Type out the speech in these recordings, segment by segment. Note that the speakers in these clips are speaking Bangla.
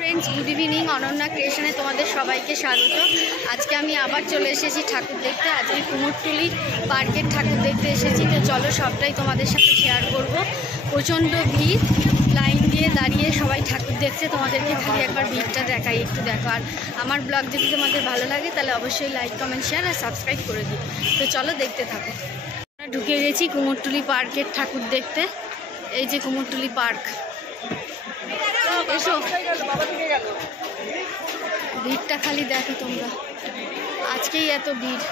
फ्रेंड्स गुड इवनिंग अनन्या क्रिएशने तुम्हारे सबाइके स्वागत। आज के आमी आबार चले एसेछि ठाकुर देखते। आज के कुमोरटुली पार्केर ठाकुर देखते एसेछि। तो चलो सबटाई तुम्हारे साथे शेयर करब। प्रचंड भीड़, लाइन दिए दाड़िए सबाई ठाकुर देखছে। তোমাদেরকে খালি একবার ভিড়টা দেখাই, একটু দেখো। আর আমার ব্লগ যদি তোমাদের ভালো লাগে তাহলে অবশ্যই লাইক কমেন্ট শেয়ার আর সাবস্ক্রাইব করে দিও। তো চলো দেখতে থাকো। আমরা ঢুকে গেছি কুমোরটুলি পার্কের ঠাকুর দেখতে। এই যে কুমোরটুলি পার্ক, এসো। ভিড়টা খালি দেখো তোমরা, আজকেই এত ভিড়।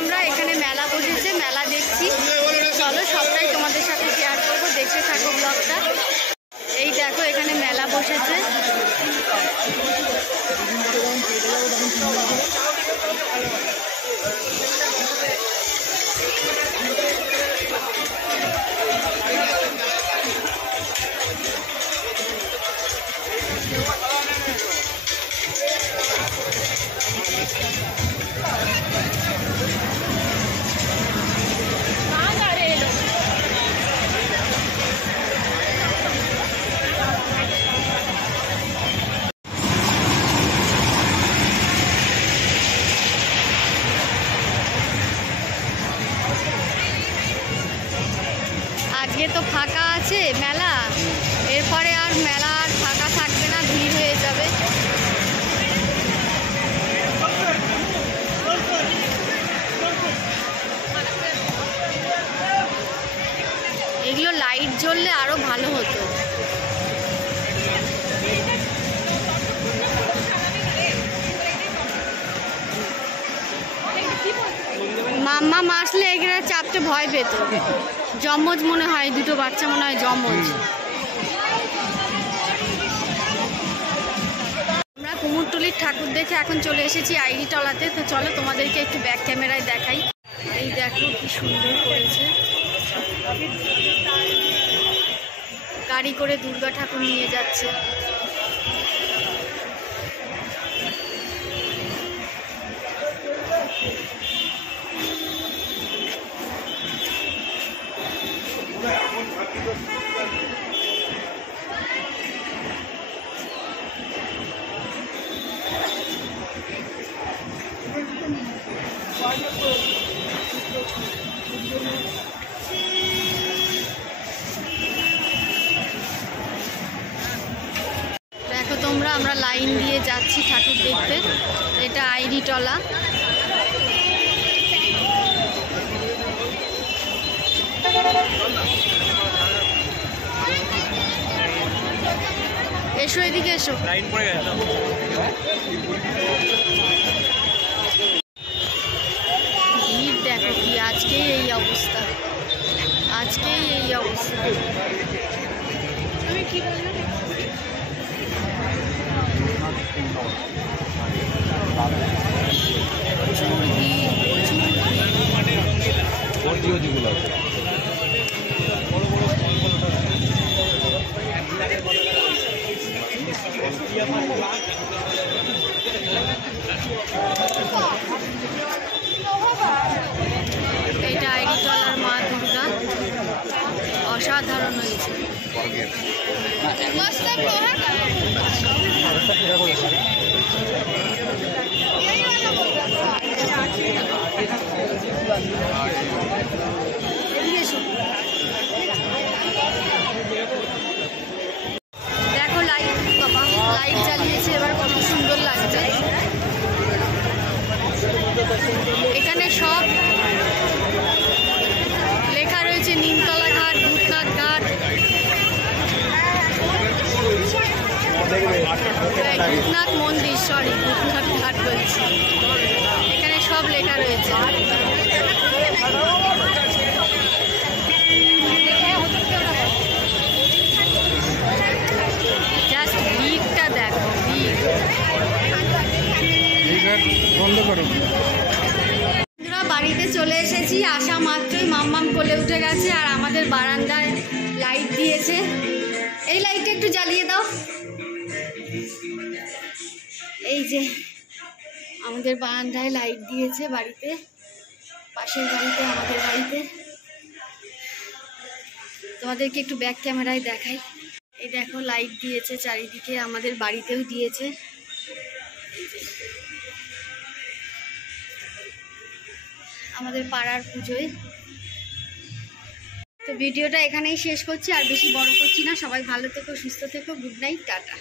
আমরা এখানে মেলা বসেছে, মেলা দেখছি। চলো সবটাই তোমাদের সাথে শেয়ার করবো, দেখতে থাকো ব্লগটা। এই দেখো এখানে মেলা বসেছে। আজকে তো ফাঁকা আছে মেলা, এরপরে আর মেলা আর ফাঁকা থাকবে না, ভিড় হয়ে যাবে। এগুলো লাইট জ্বললে আরো ভালো হতো। মাম্মা আসলে এখানে চাপতে ভয় পেত। জমজ মনে হয়, দুটো বাচ্চা মনে হয় জমজ। আমরা কুমোরটুলির ঠাকুর দেখে এখন চলে এসেছি আইডি টলাতে। তো চলো তোমাদেরকে একটু ব্যাক ক্যামেরায় দেখাই। এই দেখো কি সুন্দর করেছে, গাড়ি করে দুর্গা ঠাকুর নিয়ে যাচ্ছে। দেখো তোমরা, আমরা লাইন দিয়ে যাচ্ছি ঠাকুর দেখতে। এটা আইডি টলা। এসো এদিকে এসো। লাইন পড়ে গেল। ভিড় দেখো কি, আজকেই এই অবস্থা, আজকেই এই অবস্থা। আমি কি বললাম? প্রচুর ভিড়, প্রচুর ভিড়। এটা আইডি টলার মা দুর্গা, অসাধারণ হয়েছে। এখানে সব লেখা রয়েছে, নিমতলা ঘাট, ভূতনাথ ঘাট, ভূতনাথ মন্দির, সরি ভূতনাথ ঘাট বলছি। এখানে সব লেখা রয়েছে। জাস্ট ভিড়টা দেখো, ভিড়। বন্ধ করো। বাড়িতে চলে এসেছি, আসা মাত্রই মাম্মাম কোলে উঠে গেছে আর আমাদের বারান্দায় লাইট দিয়েছে। এই লাইটটা একটু জ্বালিয়ে দাও। এই যে আমাদের বারান্দায় লাইট দিয়েছে বাড়িতে, পাশের বাড়িতে, আমাদের বাড়িতে। তোমাদেরকে একটু ব্যাক ক্যামেরায় দেখাই। এই দেখো লাইট দিয়েছে চারিদিকে, আমাদের বাড়িতেও দিয়েছে। আমাদের পাড়ার পুজোয়। তো ভিডিওটা এখানেই শেষ করছি, আর বেশি বড় করছি না। সবাই ভালো থেকো, সুস্থ থেকো। Good night, tata.